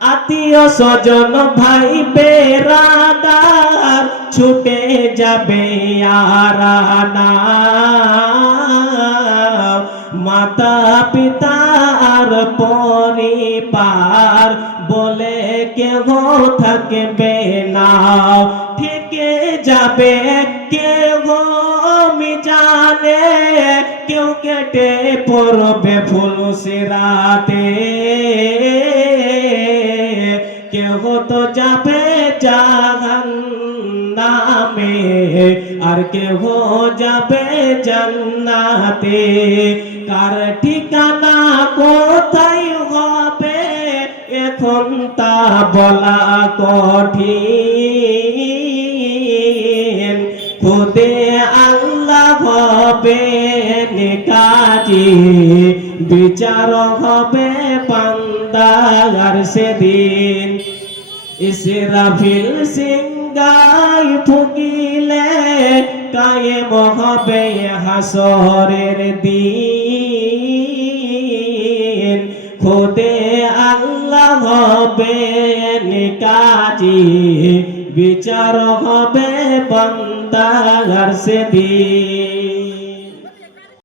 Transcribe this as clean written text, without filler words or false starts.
আত্মীয় স্বজন ভাই বেরাদার ছুটে যাবে আরানা, মাতা পিতা আর পরিবার বলে কেহ থাকবে না, থেকে যাবে কেহ মিজানে, কেউ কেটে পড়বে ফুল সিরাতে, কেহ তো যাবে জাহান্নামে আর কেহ যাবে জান্নাতে। কার ঠিকানা কোথায় হবে এখন তা বলা কঠিন, খুদে আল্লাহ হবে কাজী, বিচার হবে বান্দার সেদিন। ইসরাফিল সিংগাই ফুকিলে কায়েম হবে হাসরের দিন, খুদে আল্লাহ হবে কাজী, বিচার হবে বান্দার সেদিন।